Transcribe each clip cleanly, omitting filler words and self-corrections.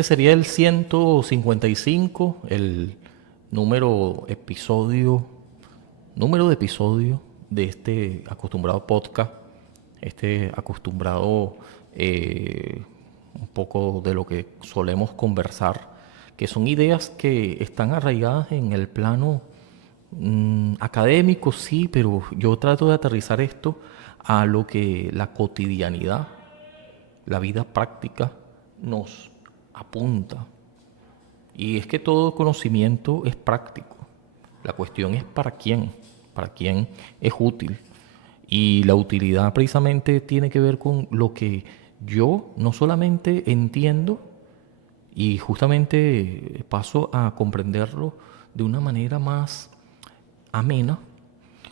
Este sería el 155, el número de episodio de este acostumbrado podcast, este acostumbrado un poco de lo que solemos conversar, que son ideas que están arraigadas en el plano académico, sí, pero yo trato de aterrizar esto a lo que la cotidianidad, la vida práctica nos apunta. Y es que todo conocimiento es práctico. La cuestión es para quién es útil. Y la utilidad precisamente tiene que ver con lo que yo no solamente entiendo y justamente paso a comprenderlo de una manera más amena,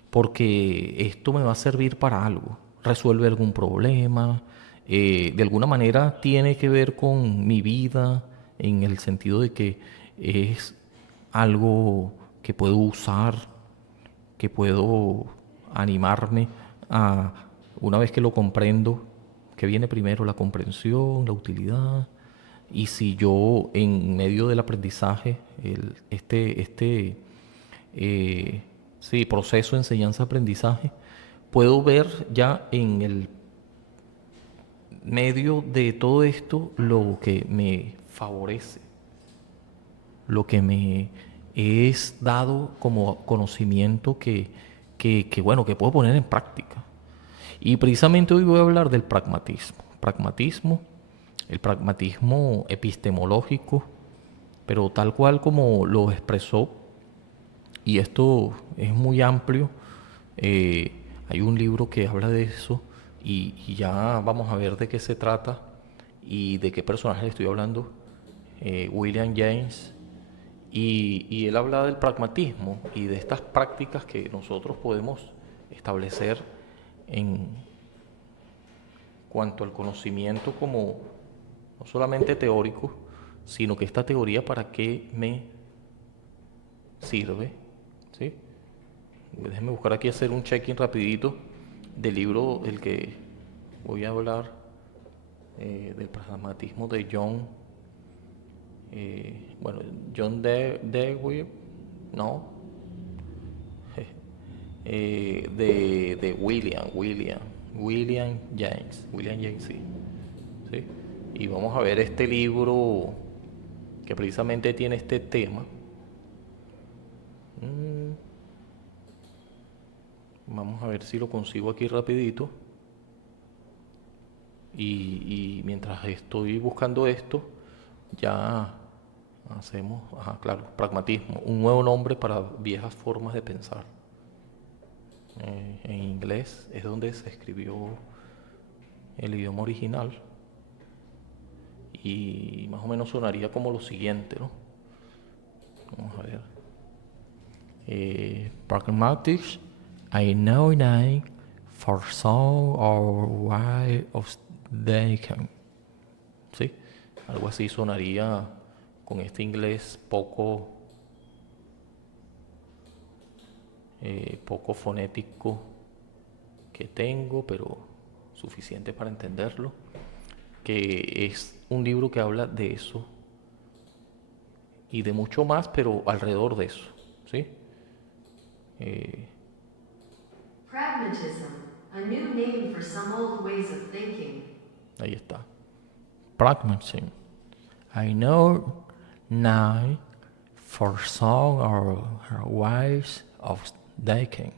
porque esto me va a servir para algo, resuelve algún problema, de alguna manera tiene que ver con mi vida, en el sentido de que es algo que puedo usar, que puedo animarme a, una vez que lo comprendo, que viene primero la comprensión, la utilidad, y si yo en medio del aprendizaje, eh, sí, proceso de enseñanza-aprendizaje, puedo ver ya en el medio de todo esto lo que me favorece, lo que me es dado como conocimiento bueno, que puedo poner en práctica. Y precisamente hoy voy a hablar del pragmatismo. El pragmatismo epistemológico, pero tal cual como lo expresó, y esto es muy amplio, eh, hay un libro que habla de eso y ya vamos a ver de qué se trata y de qué personaje le estoy hablando, William James, y él habla del pragmatismo y de estas prácticas que nosotros podemos establecer en cuanto al conocimiento como no solamente teórico, sino que esta teoría para qué me sirve, ¿sí? Déjenme buscar aquí hacer un check-in rapidito del libro del que voy a hablar, del pragmatismo de John Dewey, no, de William James, sí, ¿sí? Y vamos a ver este libro que precisamente tiene este tema. Vamos a ver si lo consigo aquí rapidito. Y mientras estoy buscando esto, ya hacemos, claro, pragmatismo, un nuevo nombre para viejas formas de pensar. En inglés es donde se escribió el idioma original y más o menos sonaría como lo siguiente, ¿no? Vamos a ver. Pragmatics, I know name for some or way of they can. ¿Sí? Algo así sonaría con este inglés poco fonético que tengo, pero suficiente para entenderlo, que es un libro que habla de eso y de mucho más, pero alrededor de eso, ¿sí? Eh, Pragmatism, a new name for some old ways of thinking. Ahí está. Pragmatism. I know now for some or ways of thinking.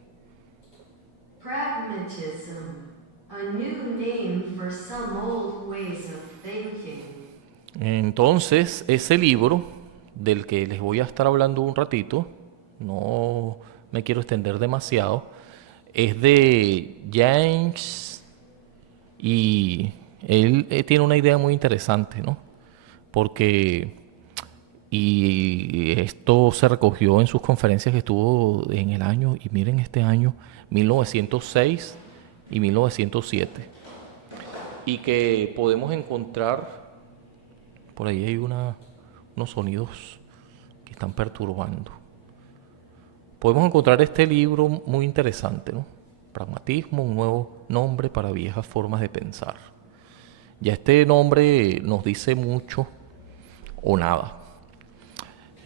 Pragmatism, a new name for some old ways of thinking. Entonces, ese libro del que les voy a estar hablando un ratito, no me quiero extender demasiado, es de James y él tiene una idea muy interesante, ¿no? Porque, y esto se recogió en sus conferencias que estuvo en el año, y miren este año, 1906 y 1907, y que podemos encontrar, por ahí hay unos sonidos que están perturbando. Podemos encontrar este libro muy interesante, ¿no? Pragmatismo, un nuevo nombre para viejas formas de pensar. Ya este nombre nos dice mucho o nada.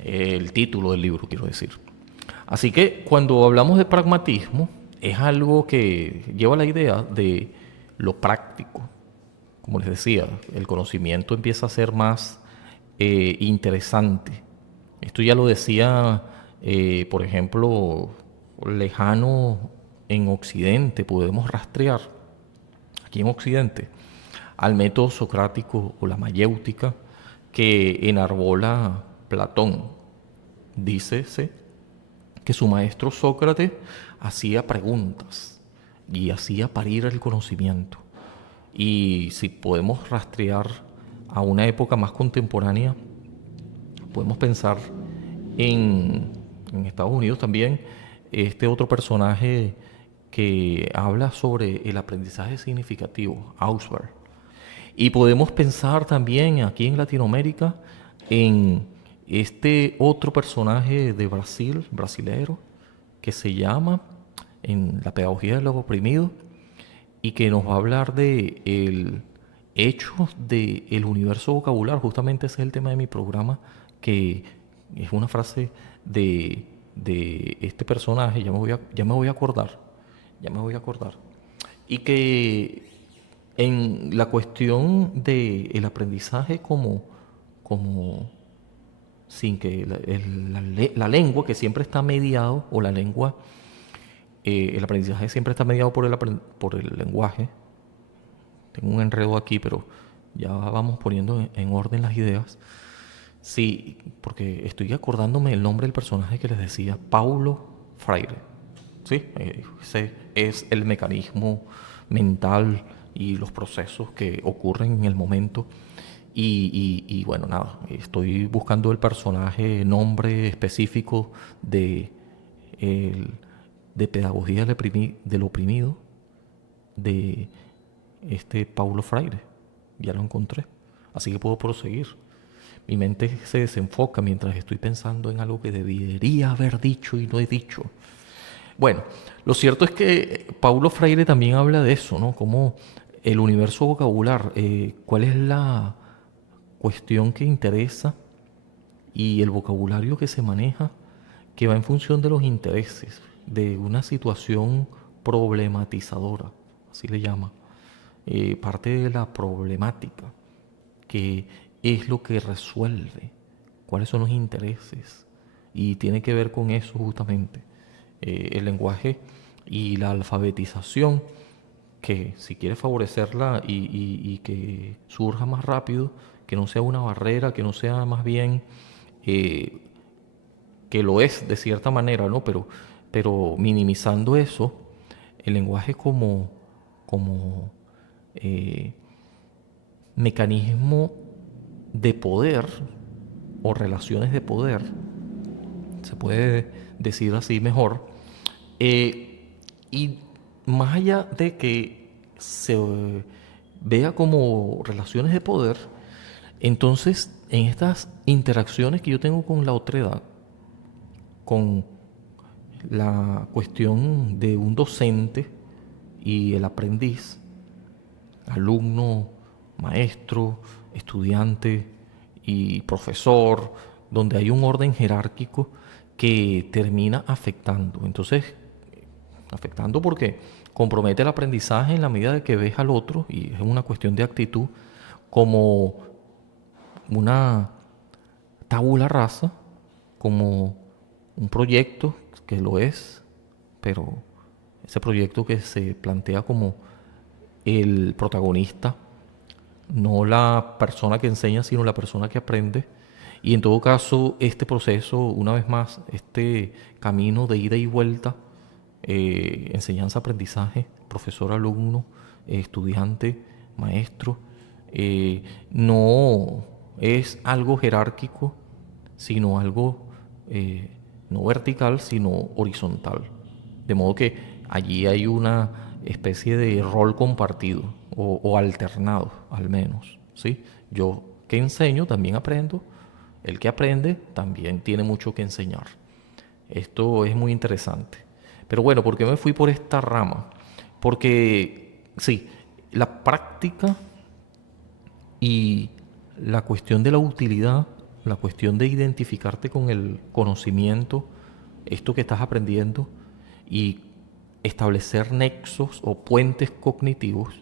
El título del libro, quiero decir. Así que cuando hablamos de pragmatismo, es algo que lleva la idea de lo práctico. Como les decía, el conocimiento empieza a ser más interesante. Esto ya lo decía, por ejemplo, lejano en Occidente, podemos rastrear aquí en Occidente al método socrático o la mayéutica que enarbola Platón. Dícese que su maestro Sócrates hacía preguntas y hacía parir el conocimiento. Y si podemos rastrear a una época más contemporánea, podemos pensar en Estados Unidos también, este otro personaje que habla sobre el aprendizaje significativo, Ausberg. Y podemos pensar también aquí en Latinoamérica en este otro personaje de Brasil, brasilero, que se llama en la pedagogía de los oprimidos y que nos va a hablar de el hecho del universo vocabular. Justamente ese es el tema de mi programa, que es una frase de este personaje, ya me voy a acordar, ya me voy a acordar. Y que en la cuestión del aprendizaje como sin que la lengua que siempre está mediado, o la lengua, el aprendizaje siempre está mediado por el lenguaje. Tengo un enredo aquí, pero ya vamos poniendo en orden las ideas. Sí, porque estoy acordándome el nombre del personaje que les decía, Paulo Freire. Sí, ese es el mecanismo mental y los procesos que ocurren en el momento. Y bueno, nada, estoy buscando el personaje, nombre específico de, el- de pedagogía del oprimido, de este Paulo Freire. Ya lo encontré, así que puedo proseguir. Mi mente se desenfoca mientras estoy pensando en algo que debería haber dicho y no he dicho. Bueno, lo cierto es que Paulo Freire también habla de eso, ¿no? Como el universo vocabular, cuál es la cuestión que interesa y el vocabulario que se maneja, que va en función de los intereses, de una situación problematizadora, así le llama, parte de la problemática, que es lo que resuelve, cuáles son los intereses, y tiene que ver con eso justamente, el lenguaje y la alfabetización, que si quiere favorecerla y que surja más rápido, que no sea una barrera, que no sea más bien, eh, que lo es de cierta manera, ¿no? Pero minimizando eso, el lenguaje como eh, mecanismo de poder o relaciones de poder, se puede decir así mejor, y más allá de que se vea como relaciones de poder, entonces en estas interacciones que yo tengo con la otredad, con la cuestión de un docente y el aprendiz, alumno, maestro, estudiante y profesor, donde hay un orden jerárquico que termina afectando. Entonces, afectando porque compromete el aprendizaje en la medida de que ves al otro, y es una cuestión de actitud, como una tabula rasa, como un proyecto que lo es, pero ese proyecto que se plantea como el protagonista, no la persona que enseña, sino la persona que aprende. Y en todo caso, este proceso, una vez más, este camino de ida y vuelta, enseñanza-aprendizaje, profesor-alumno, estudiante, maestro, no es algo jerárquico, sino algo no vertical, sino horizontal. De modo que allí hay una especie de rol compartido o alternado, al menos. ¿Sí? Yo que enseño también aprendo, el que aprende también tiene mucho que enseñar. Esto es muy interesante. Pero bueno, ¿por qué me fui por esta rama? Porque sí, la práctica y la cuestión de la utilidad la cuestión de identificarte con el conocimiento, esto que estás aprendiendo, y establecer nexos o puentes cognitivos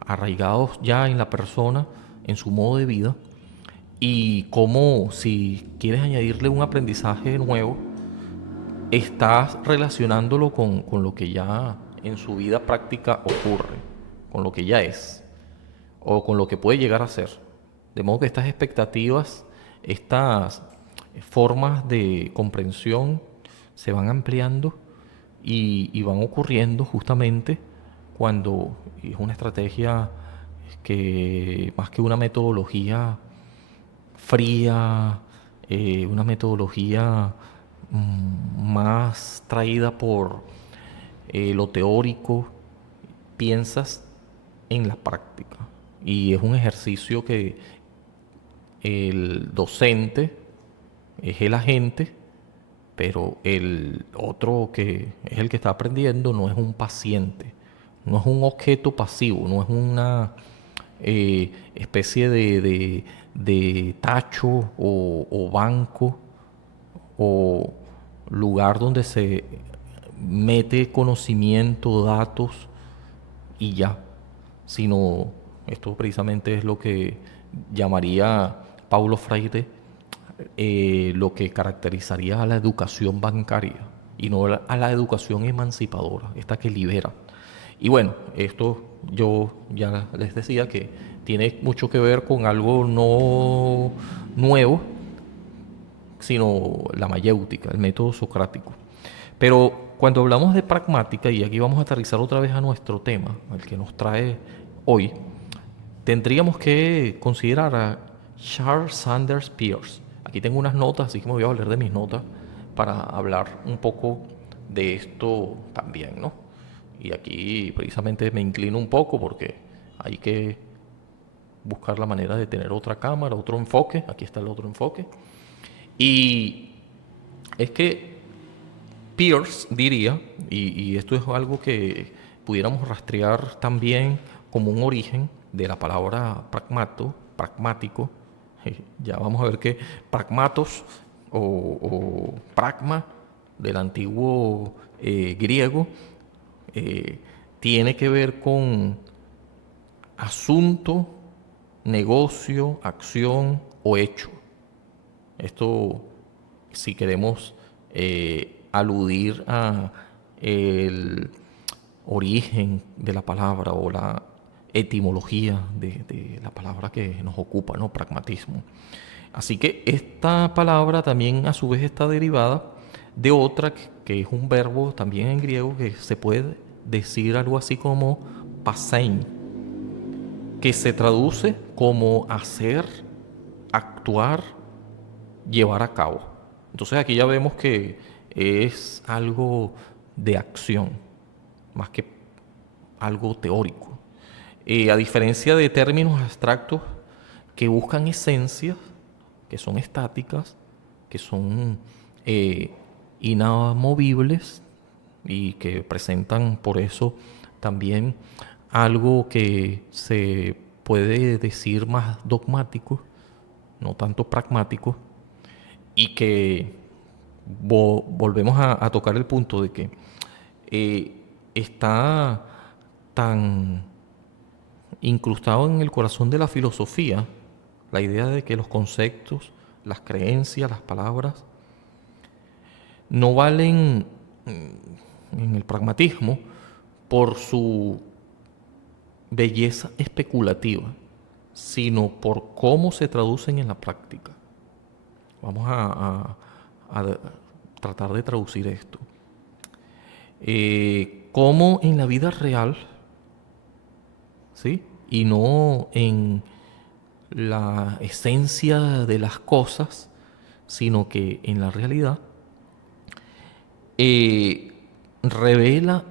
arraigados ya en la persona, en su modo de vida, y cómo si quieres añadirle un aprendizaje nuevo, estás relacionándolo con lo que ya en su vida práctica ocurre, con lo que ya es, o con lo que puede llegar a ser. De modo que estas expectativas, estas formas de comprensión se van ampliando y van ocurriendo justamente cuando es una estrategia que más que una metodología fría, una metodología más traída por lo teórico, piensas en la práctica. Y es un ejercicio que el docente es el agente, pero el otro que es el que está aprendiendo no es un paciente, no es un objeto pasivo, no es una especie de tacho o banco o lugar donde se mete conocimiento, datos y ya, sino esto precisamente es lo que llamaría Paulo Freire lo que caracterizaría a la educación bancaria y no a la educación emancipadora, esta que libera. Y bueno, esto yo ya les decía que tiene mucho que ver con algo no nuevo, sino la mayéutica, el método socrático. Pero cuando hablamos de pragmática, y aquí vamos a aterrizar otra vez a nuestro tema, al que nos trae hoy, tendríamos que considerar a Charles Sanders Peirce. Aquí tengo unas notas, así que me voy a valer de mis notas para hablar un poco de esto también, ¿no? Y aquí precisamente me inclino un poco porque hay que buscar la manera de tener otra cámara, otro enfoque. Aquí está el otro enfoque. Y es que Peirce diría, y esto es algo que pudiéramos rastrear también como un origen de la palabra pragmático. Ya vamos a ver que pragmatos o pragma del antiguo griego eh, tiene que ver con asunto, negocio, acción o hecho. Esto, si queremos aludir a el origen de la palabra o la etimología de la palabra que nos ocupa, ¿no? Pragmatismo. Así que esta palabra también a su vez está derivada de otra que es un verbo también en griego que se puede decir algo así como pasein, que se traduce como hacer, actuar, llevar a cabo. Entonces aquí ya vemos que es algo de acción, más que algo teórico. A diferencia de términos abstractos que buscan esencias, que son estáticas, que son eh, inamovibles y que presentan por eso también algo que se puede decir más dogmático, no tanto pragmático, y que volvemos a tocar el punto de que está tan incrustado en el corazón de la filosofía la idea de que los conceptos, las creencias, las palabras no valen en el pragmatismo por su belleza especulativa, sino por cómo se traducen en la práctica. Vamos a tratar de traducir esto. Cómo en la vida real, ¿sí? Y no en la esencia de las cosas, sino que en la realidad eh, revela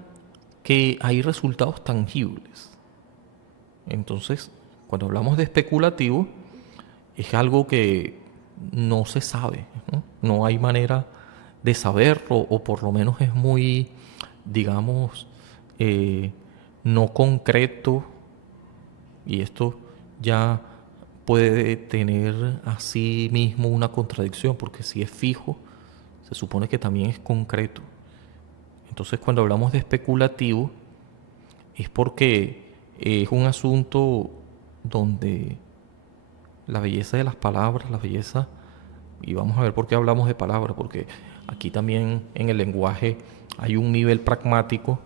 que hay resultados tangibles. Entonces, cuando hablamos de especulativo, es algo que no se sabe, ¿no? No hay manera de saberlo, o por lo menos es muy, digamos, no concreto, y esto ya puede tener a sí mismo una contradicción, porque si es fijo, se supone que también es concreto. Entonces, cuando hablamos de especulativo, es porque es un asunto donde la belleza de las palabras, la belleza, y vamos a ver por qué hablamos de palabras, porque aquí también en el lenguaje hay un nivel pragmático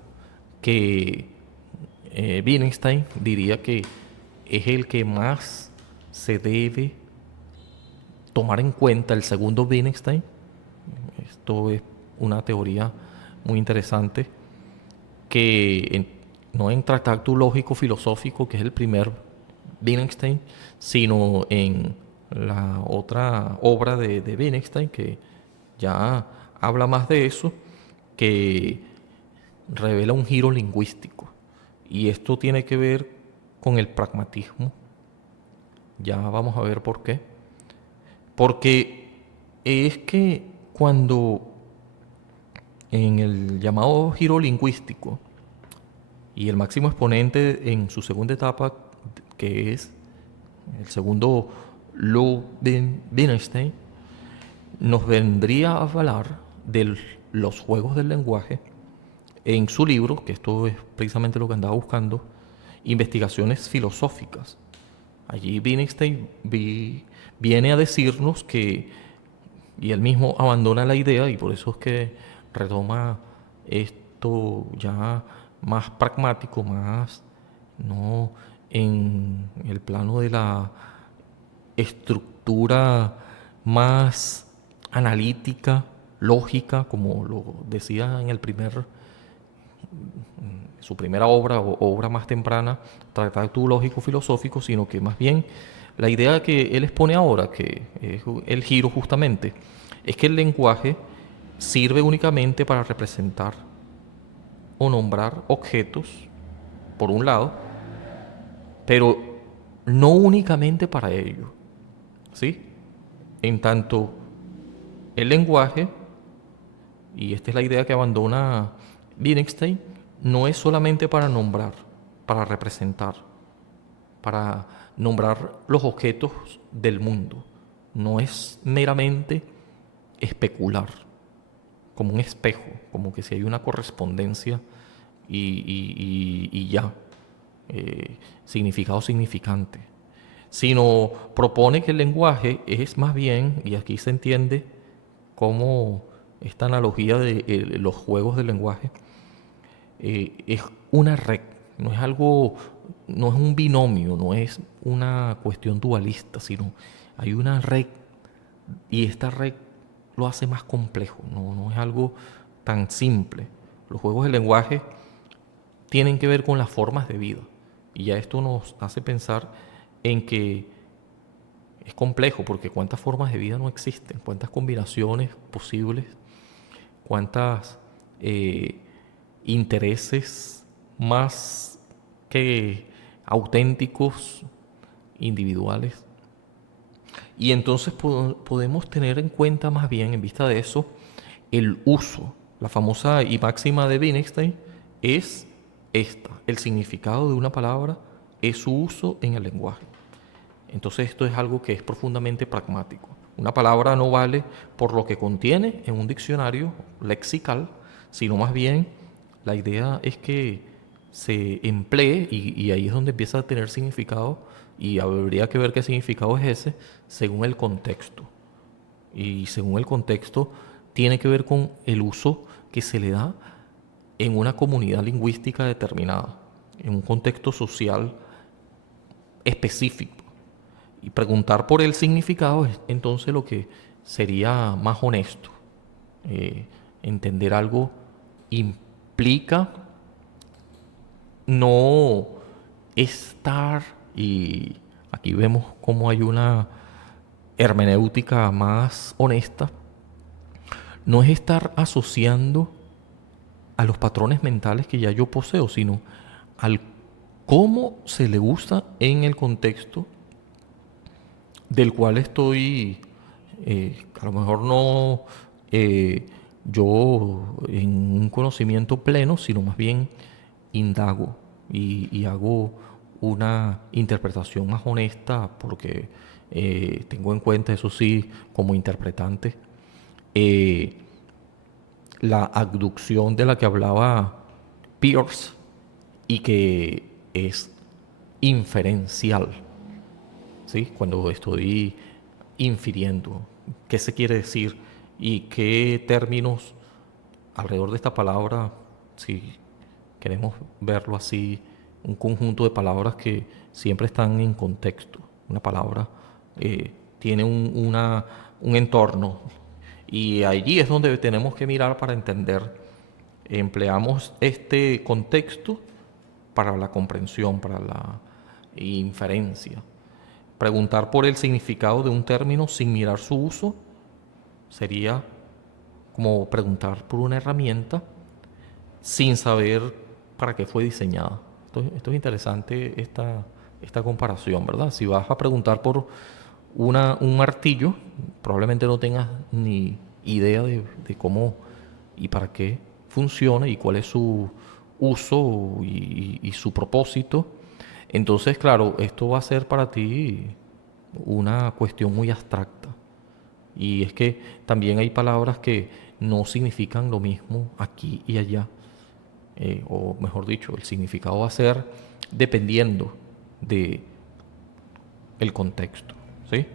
que Wittgenstein diría que es el que más se debe tomar en cuenta. El segundo Wittgenstein, esto es una teoría muy interesante, que no en tratado lógico filosófico, que es el primer Wittgenstein, sino en la otra obra de Wittgenstein, que ya habla más de eso, que revela un giro lingüístico. Y esto tiene que ver con el pragmatismo. Ya vamos a ver por qué. Porque es que cuando en el llamado giro lingüístico, y el máximo exponente en su segunda etapa, que es el segundo Wittgenstein, nos vendría a hablar de los juegos del lenguaje en su libro, que esto es precisamente lo que andaba buscando, Investigaciones filosóficas. Allí Wittgenstein viene a decirnos que, y él mismo abandona la idea, y por eso es que retoma esto ya más pragmático, más no en el plano de la estructura más analítica, lógica, como lo decía en el su primera obra o obra más temprana, Tratado Lógico Filosófico, sino que más bien la idea que él expone ahora, que es el giro justamente, es que el lenguaje sirve únicamente para representar o nombrar objetos, por un lado, pero no únicamente para ello, ¿sí? En tanto, el lenguaje, y esta es la idea que abandona Wittgenstein, no es solamente para nombrar, para representar, para nombrar los objetos del mundo. No es meramente especular, como un espejo, como que si hay una correspondencia y ya, significado significante, sino propone que el lenguaje es más bien, y aquí se entiende cómo esta analogía de los juegos del lenguaje, es una red, no es algo, no es un binomio, no es una cuestión dualista, sino hay una red y esta red lo hace más complejo, no es algo tan simple. Los juegos del lenguaje tienen que ver con las formas de vida y ya esto nos hace pensar en que es complejo porque cuántas formas de vida no existen, cuántas combinaciones posibles, cuántas intereses más que auténticos, individuales. Y entonces podemos tener en cuenta más bien, en vista de eso, el uso. La famosa y máxima de Wittgenstein es esta. El significado de una palabra es su uso en el lenguaje. Entonces esto es algo que es profundamente pragmático. Una palabra no vale por lo que contiene en un diccionario lexical, sino más bien la idea es que se emplee y ahí es donde empieza a tener significado y habría que ver qué significado es ese según el contexto. Y según el contexto tiene que ver con el uso que se le da en una comunidad lingüística determinada, en un contexto social específico. Y preguntar por el significado es entonces lo que sería más honesto. Entender algo implica no estar, y aquí vemos cómo hay una hermenéutica más honesta, no es estar asociando a los patrones mentales que ya yo poseo, sino al cómo se le usa en el contexto del cual estoy, a lo mejor no yo en un conocimiento pleno, sino más bien indago y hago una interpretación más honesta, porque tengo en cuenta, eso sí, como interpretante, eh, la abducción de la que hablaba Peirce y que es inferencial, ¿sí? Cuando estoy infiriendo qué se quiere decir y qué términos alrededor de esta palabra, si queremos verlo así, un conjunto de palabras que siempre están en contexto. Una palabra tiene un entorno y allí es donde tenemos que mirar para entender. Empleamos este contexto para la comprensión, para la inferencia. Preguntar por el significado de un término sin mirar su uso sería como preguntar por una herramienta sin saber para qué fue diseñada. Esto es interesante, esta comparación, ¿verdad? Si vas a preguntar por un martillo, probablemente no tengas ni idea de cómo y para qué funciona y cuál es su uso y su propósito. Entonces, claro, esto va a ser para ti una cuestión muy abstracta. Y es que también hay palabras que no significan lo mismo aquí y allá. O mejor dicho, el significado va a ser dependiendo de el contexto, ¿sí?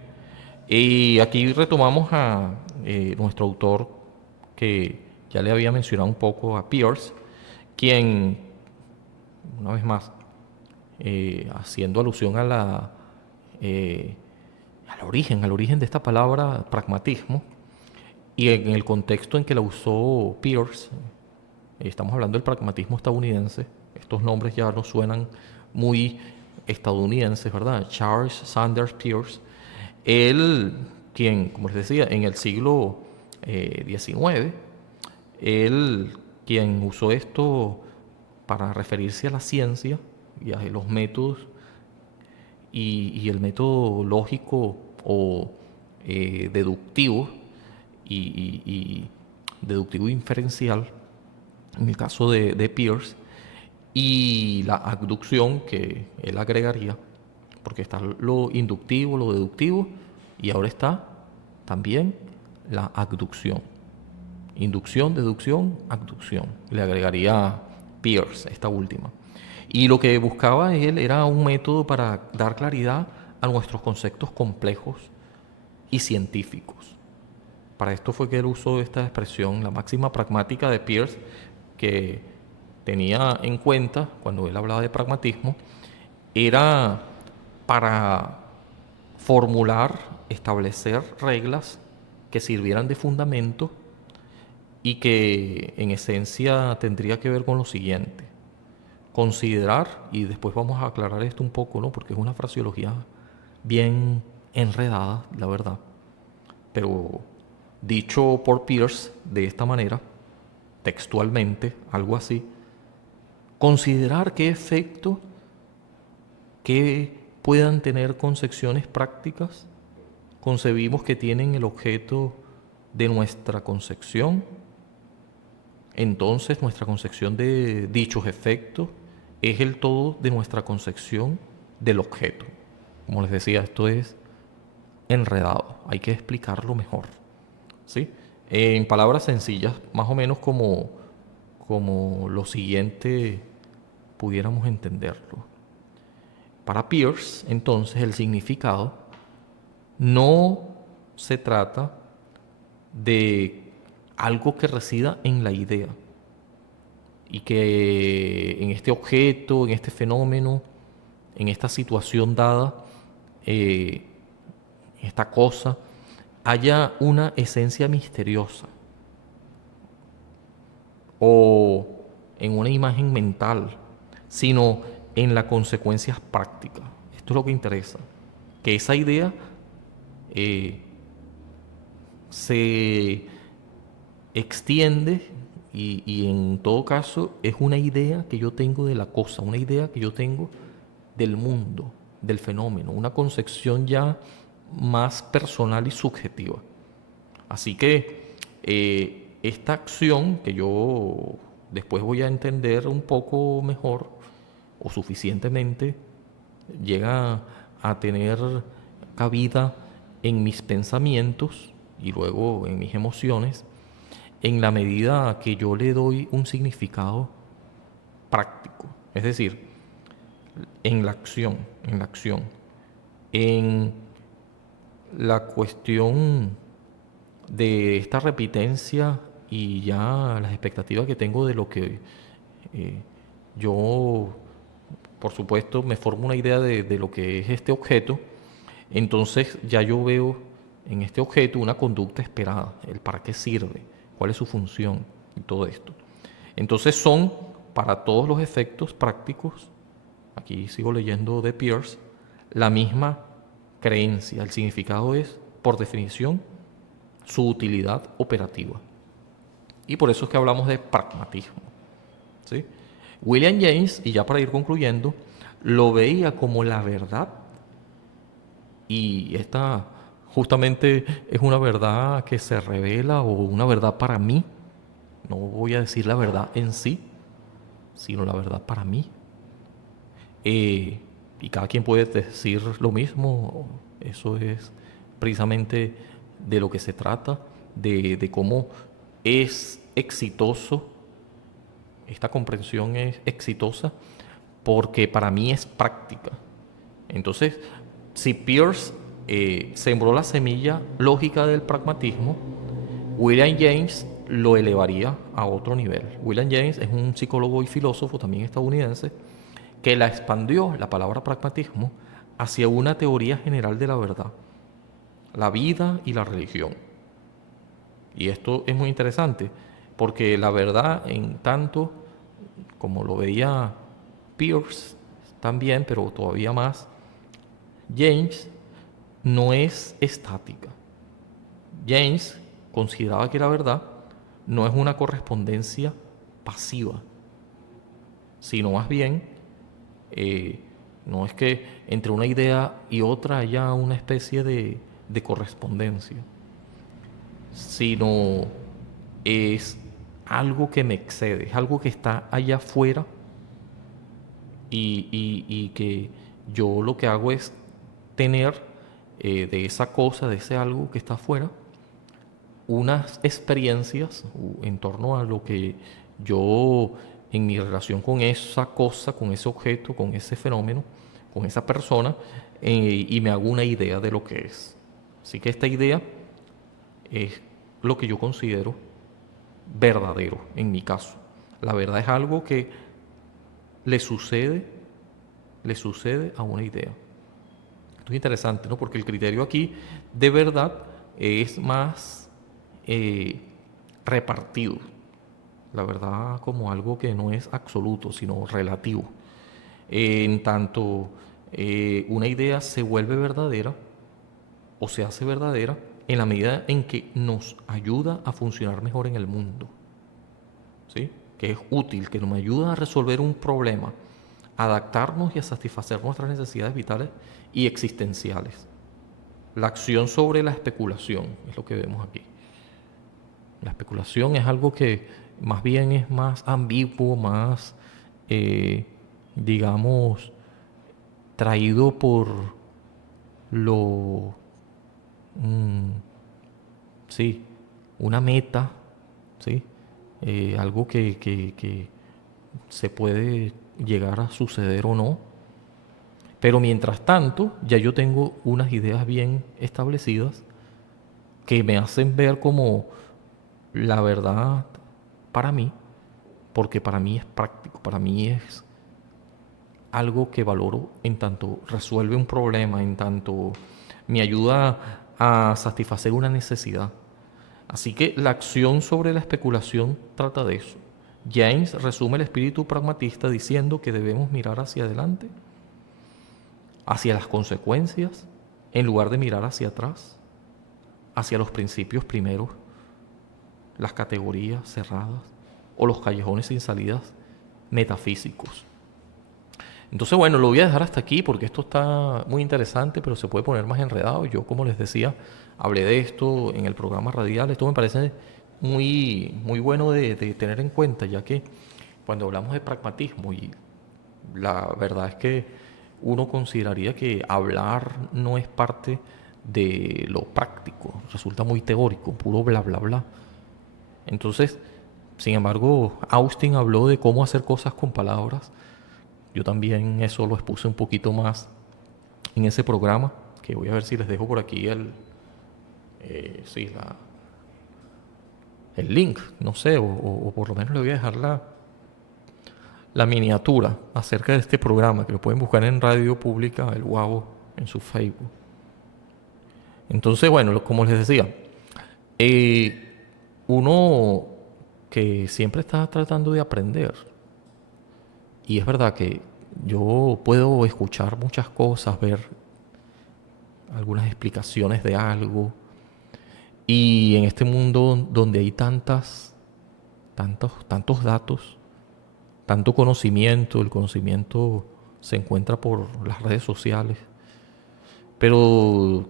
Y aquí retomamos a nuestro autor que ya le había mencionado un poco a Peirce, quien, una vez más, haciendo alusión eh, al origen de esta palabra pragmatismo, y en el contexto en que la usó Peirce, estamos hablando del pragmatismo estadounidense, estos nombres ya nos suenan muy estadounidenses, ¿verdad? Charles Sanders Peirce, él, quien, como les decía, en el siglo XIX, él, quien usó esto para referirse a la ciencia y a los métodos y el método lógico o deductivo y deductivo inferencial, en el caso de Peirce, y la abducción que él agregaría, porque está lo inductivo, lo deductivo, y ahora está también la abducción. Inducción, deducción, abducción. Le agregaría Peirce, esta última. Y lo que buscaba él era un método para dar claridad a nuestros conceptos complejos y científicos. Para esto fue que él usó esta expresión, la máxima pragmática de Peirce, que tenía en cuenta cuando él hablaba de pragmatismo, era para formular, establecer reglas que sirvieran de fundamento y que en esencia tendría que ver con lo siguiente: considerar, y después vamos a aclarar esto un poco, ¿no? Porque es una fraseología bien enredada, la verdad, pero dicho por Peirce de esta manera, textualmente, algo así: considerar qué efecto que puedan tener concepciones prácticas concebimos que tienen el objeto de nuestra concepción. Entonces nuestra concepción de dichos efectos es el todo de nuestra concepción del objeto. Como les decía, esto es enredado, hay que explicarlo mejor, ¿sí? En palabras sencillas, más o menos como lo siguiente pudiéramos entenderlo. Para Peirce, entonces, el significado no se trata de algo que resida en la idea y que en este objeto, en este fenómeno, en esta situación dada, eh, esta cosa, haya una esencia misteriosa o en una imagen mental, sino en las consecuencias prácticas. Esto es lo que interesa, que esa idea eh, se extiende y en todo caso es una idea que yo tengo de la cosa, una idea que yo tengo del mundo, del fenómeno, una concepción ya más personal y subjetiva. Así que esta acción que yo después voy a entender un poco mejor o suficientemente llega a tener cabida en mis pensamientos y luego en mis emociones en la medida que yo le doy un significado práctico, es decir, en la acción, en la acción, en la cuestión de esta repitencia y ya las expectativas que tengo de lo que eh, yo, por supuesto, me formo una idea de lo que es este objeto, entonces ya yo veo en este objeto una conducta esperada, el para qué sirve, cuál es su función y todo esto. Entonces son para todos los efectos prácticos, aquí sigo leyendo de Peirce, la misma creencia. El significado es, por definición, su utilidad operativa. Y por eso es que hablamos de pragmatismo. ¿Sí? William James, y ya para ir concluyendo, lo veía como la verdad, y esta justamente es una verdad que se revela o una verdad para mí. No voy a decir la verdad en sí, sino la verdad para mí. Y cada quien puede decir lo mismo. Eso es precisamente de lo que se trata, de cómo es exitoso, esta comprensión es exitosa, porque para mí es práctica. Entonces, si Peirce sembró la semilla lógica del pragmatismo, William James lo elevaría a otro nivel. William James es un psicólogo y filósofo también estadounidense que la expandió, la palabra pragmatismo, hacia una teoría general de la verdad, la vida y la religión. Y esto es muy interesante, porque la verdad, en tanto, como lo veía Peirce también, pero todavía más, James no es estática. James consideraba que la verdad no es una correspondencia pasiva, sino más bien, no es que entre una idea y otra haya una especie de correspondencia, sino es algo que me excede, es algo que está allá afuera y que yo lo que hago es tener de esa cosa, de ese algo que está afuera, unas experiencias en torno a lo que yo en mi relación con esa cosa, con ese objeto, con ese fenómeno, con esa persona, y me hago una idea de lo que es. Así que esta idea es lo que yo considero verdadero en mi caso. La verdad es algo que le sucede, le sucede a una idea. Esto es interesante, ¿no? Porque el criterio aquí de verdad es más eh, repartido. La verdad como algo que no es absoluto, sino relativo. En tanto una idea se vuelve verdadera o se hace verdadera en la medida en que nos ayuda a funcionar mejor en el mundo. ¿Sí? Que es útil, que nos ayuda a resolver un problema, a adaptarnos y a satisfacer nuestras necesidades vitales y existenciales. La acción sobre la especulación es lo que vemos aquí. La especulación es algo que más bien es más ambiguo, más, digamos, traído por lo, mm, sí, una meta, ¿sí? Algo que se puede llegar a suceder o no. Pero mientras tanto, ya yo tengo unas ideas bien establecidas que me hacen ver como la verdad para mí, porque para mí es práctico, para mí es algo que valoro en tanto resuelve un problema, en tanto me ayuda a satisfacer una necesidad. Así que la acción sobre la especulación trata de eso. James resume el espíritu pragmatista diciendo que debemos mirar hacia adelante, hacia las consecuencias, en lugar de mirar hacia atrás, hacia los principios primeros, las categorías cerradas o los callejones sin salidas metafísicos. Entonces, bueno, lo voy a dejar hasta aquí porque esto está muy interesante, pero se puede poner más enredado. Yo, como les decía, hablé de esto en el programa radial. Esto me parece muy bueno de tener en cuenta, ya que cuando hablamos de pragmatismo, y la verdad es que uno consideraría que hablar no es parte de lo práctico, resulta muy teórico, puro bla, bla, bla. Entonces, sin embargo, Austin habló de cómo hacer cosas con palabras. Yo también eso lo expuse un poquito más en ese programa, que voy a ver si les dejo por aquí sí, el link, no sé, o por lo menos le voy a dejar la miniatura acerca de este programa, que lo pueden buscar en Radio Pública El Guavo en su Facebook. Entonces, bueno, como les decía, eh, uno que siempre está tratando de aprender, y es verdad que yo puedo escuchar muchas cosas, ver algunas explicaciones de algo, y en este mundo donde hay tantos datos, tanto conocimiento, el conocimiento se encuentra por las redes sociales, pero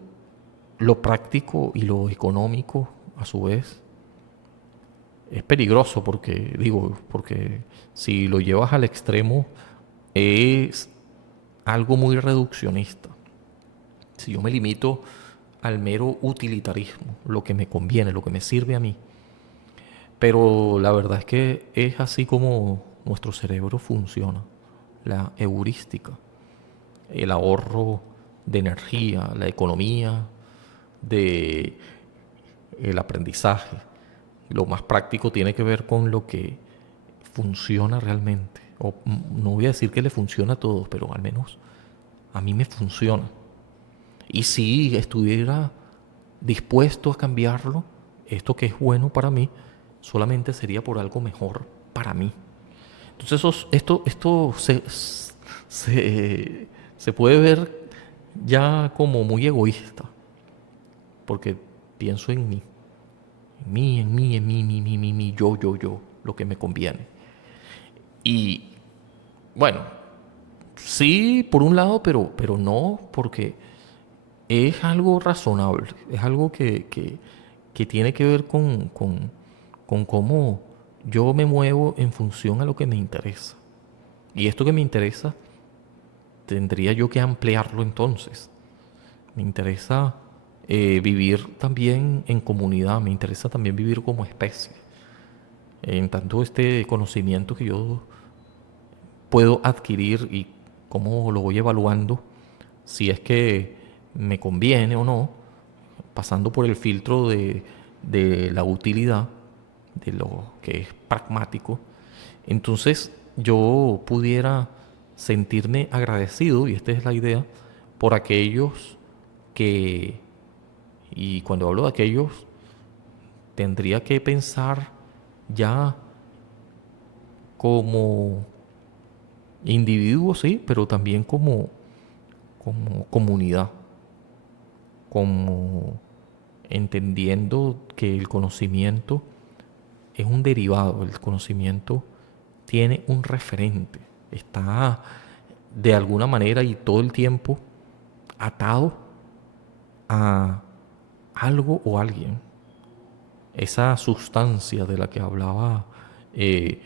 lo práctico y lo económico a su vez es peligroso porque si lo llevas al extremo es algo muy reduccionista. Si yo me limito al mero utilitarismo, lo que me conviene, lo que me sirve a mí, pero la verdad es que es así como nuestro cerebro funciona, la heurística, el ahorro de energía, la economía, de el aprendizaje. Lo más práctico tiene que ver con lo que funciona realmente. O no voy a decir que le funciona a todos, pero al menos a mí me funciona. Y si estuviera dispuesto a cambiarlo, esto que es bueno para mí, solamente sería por algo mejor para mí. Entonces esto se puede ver ya como muy egoísta, porque pienso en mí, yo, lo que me conviene. Y bueno, sí, por un lado, pero no, porque es algo razonable, es algo que tiene que ver con cómo yo me muevo en función a lo que me interesa. Y esto que me interesa, tendría yo que ampliarlo entonces. Me interesa vivir también en comunidad, me interesa también vivir como especie. En tanto este conocimiento que yo puedo adquirir y cómo lo voy evaluando, si es que me conviene o no, pasando por el filtro de la utilidad, de lo que es pragmático, entonces yo pudiera sentirme agradecido, y esta es la idea, por aquellos que, y cuando hablo de aquellos, tendría que pensar ya como individuo, sí, pero también como comunidad, como entendiendo que el conocimiento es un derivado, el conocimiento tiene un referente, está de alguna manera y todo el tiempo atado a algo o alguien. Esa sustancia de la que hablaba, eh,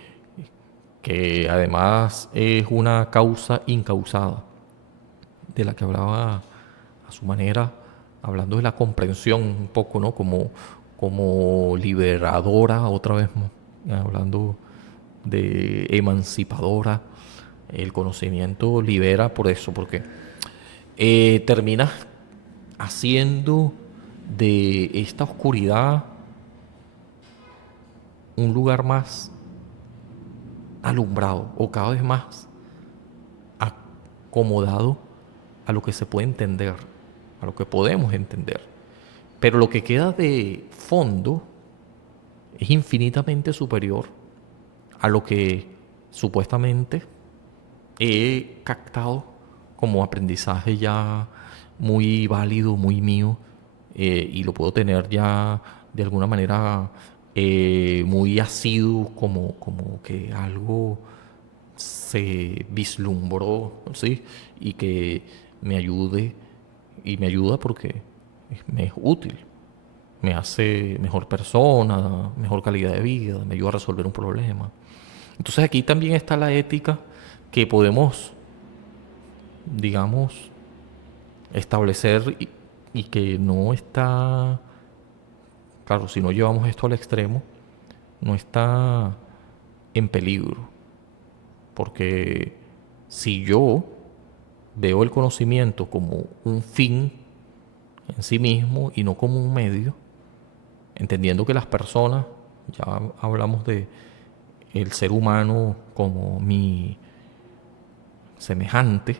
que además es una causa incausada, de la que hablaba a su manera, hablando de la comprensión un poco, ¿no? Como liberadora, otra vez, hablando de emancipadora. El conocimiento libera por eso, porque terminas haciendo de esta oscuridad un lugar más alumbrado o cada vez más acomodado a lo que se puede entender, a lo que podemos entender. Pero lo que queda de fondo es infinitamente superior a lo que supuestamente he captado como aprendizaje ya muy válido, muy mío, y lo puedo tener ya de alguna manera muy asiduo, como que algo se vislumbró, ¿sí? Y que me ayude, y me ayuda porque me es útil, me hace mejor persona, mejor calidad de vida, me ayuda a resolver un problema. Entonces aquí también está la ética que podemos digamos, establecer y que no está, claro, si no llevamos esto al extremo, no está en peligro. Porque si yo veo el conocimiento como un fin en sí mismo y no como un medio, entendiendo que las personas, ya hablamos de el ser humano como mi semejante,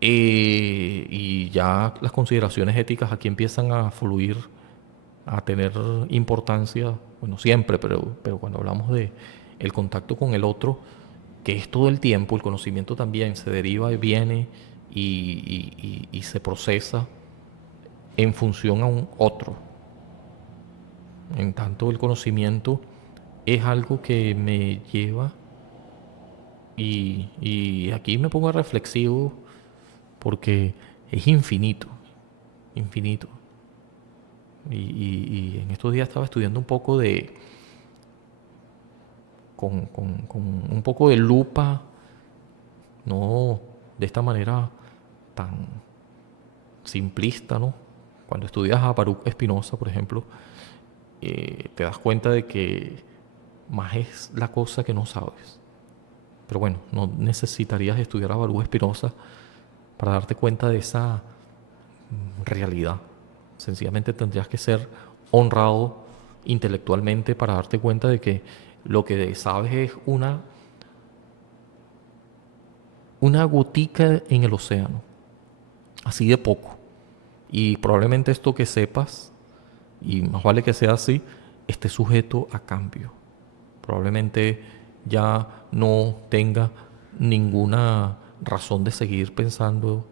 y ya las consideraciones éticas aquí empiezan a fluir, a tener importancia, bueno, siempre, pero cuando hablamos de el contacto con el otro, que es todo el tiempo, el conocimiento también se deriva y viene y se procesa en función a un otro. En tanto, el conocimiento es algo que me lleva y aquí me pongo reflexivo porque es infinito, infinito. Y en estos días estaba estudiando un poco con un poco de lupa, no de esta manera tan simplista, ¿no? Cuando estudias a Baruch Spinoza, por ejemplo, te das cuenta de que más es la cosa que no sabes. Pero bueno, no necesitarías estudiar a Baruch Spinoza para darte cuenta de esa realidad. Sencillamente tendrías que ser honrado intelectualmente para darte cuenta de que lo que sabes es una gotica en el océano, así de poco. Y probablemente esto que sepas, y más vale que sea así, esté sujeto a cambio. Probablemente ya no tenga ninguna razón de seguir pensando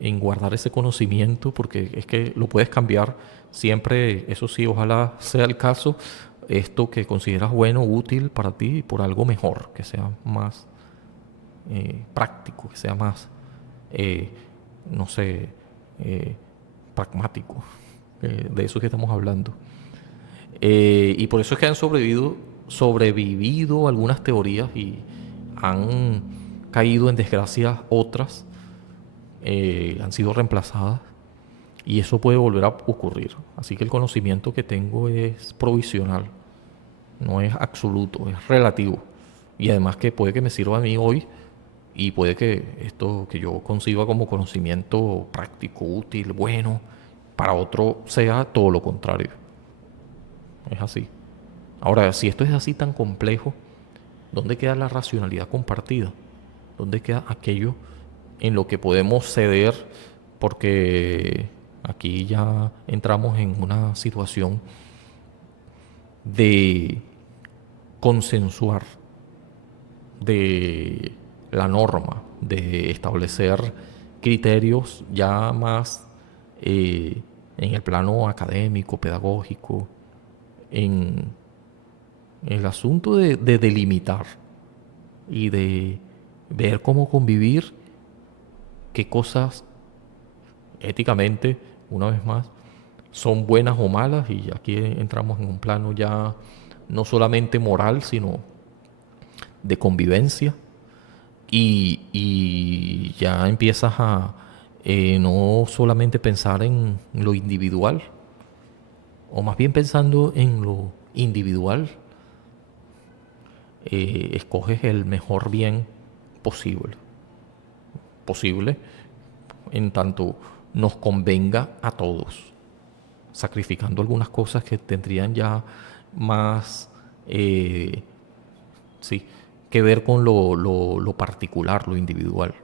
en guardar ese conocimiento, porque es que lo puedes cambiar siempre, eso sí, ojalá sea el caso, esto que consideras bueno, útil para ti, por algo mejor, que sea más práctico, que sea más, eh, no sé, eh, pragmático. De eso es que estamos hablando. Y por eso es que han sobrevivido algunas teorías y han caído en desgracias otras, han sido reemplazadas y eso puede volver a ocurrir. Así que el conocimiento que tengo es provisional, no es absoluto, es relativo. Y además que puede que me sirva a mí hoy y puede que esto que yo conciba como conocimiento práctico, útil, bueno, para otro sea todo lo contrario. Es así. Ahora, si esto es así tan complejo, ¿dónde queda la racionalidad compartida? ¿Dónde queda aquello en lo que podemos ceder? Porque aquí ya entramos en una situación de consensuar, de la norma, de establecer criterios ya más en el plano académico, pedagógico, en el asunto de delimitar y de ver cómo convivir, qué cosas éticamente, una vez más, son buenas o malas, y aquí entramos en un plano ya no solamente moral, sino de convivencia, y ya empiezas a no solamente pensar en lo individual, o más bien pensando en lo individual, escoges el mejor bien posible, posible en tanto nos convenga a todos, sacrificando algunas cosas que tendrían ya más sí, que ver con lo particular, lo individual.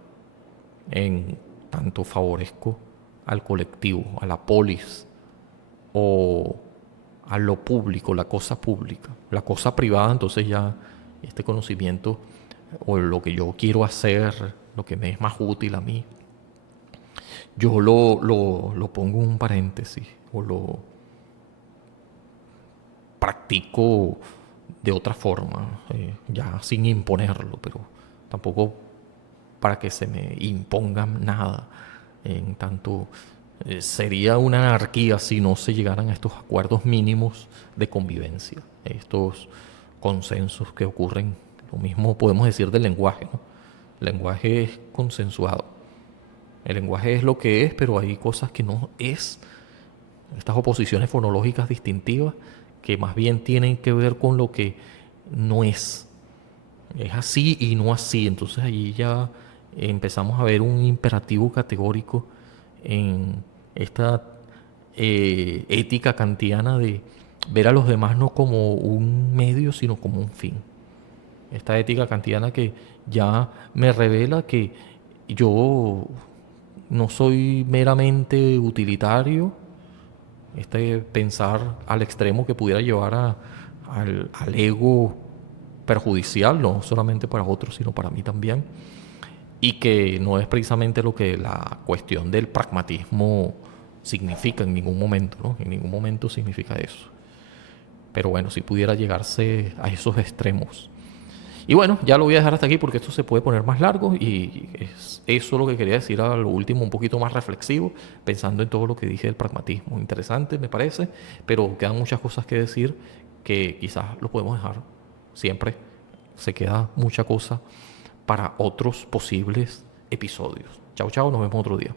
En tanto favorezco al colectivo, a la polis o a lo público, la cosa pública. La cosa privada, entonces ya este conocimiento o lo que yo quiero hacer, lo que me es más útil a mí, yo lo pongo en un paréntesis o lo practico de otra forma, ya sin imponerlo, pero tampoco para que se me imponga nada. En tanto, sería una anarquía si no se llegaran a estos acuerdos mínimos de convivencia, estos consensos que ocurren. Lo mismo podemos decir del lenguaje, ¿no? El lenguaje es consensuado. El lenguaje es lo que es, pero hay cosas que no es. Estas oposiciones fonológicas distintivas que más bien tienen que ver con lo que no es. Es así y no así. Entonces allí ya empezamos a ver un imperativo categórico en esta ética kantiana de ver a los demás no como un medio, sino como un fin. Esta ética kantiana que ya me revela que yo no soy meramente utilitario, este pensar al extremo que pudiera llevar al ego perjudicial, no solamente para otros, sino para mí también, y que no es precisamente lo que la cuestión del pragmatismo significa en ningún momento, ¿no? En ningún momento significa eso. Pero bueno, si pudiera llegarse a esos extremos. Y bueno, ya lo voy a dejar hasta aquí porque esto se puede poner más largo y es eso lo que quería decir a lo último, un poquito más reflexivo, pensando en todo lo que dije del pragmatismo. Interesante, me parece, pero quedan muchas cosas que decir que quizás lo podemos dejar siempre. Se queda mucha cosa para otros posibles episodios. Chao, chao, nos vemos otro día.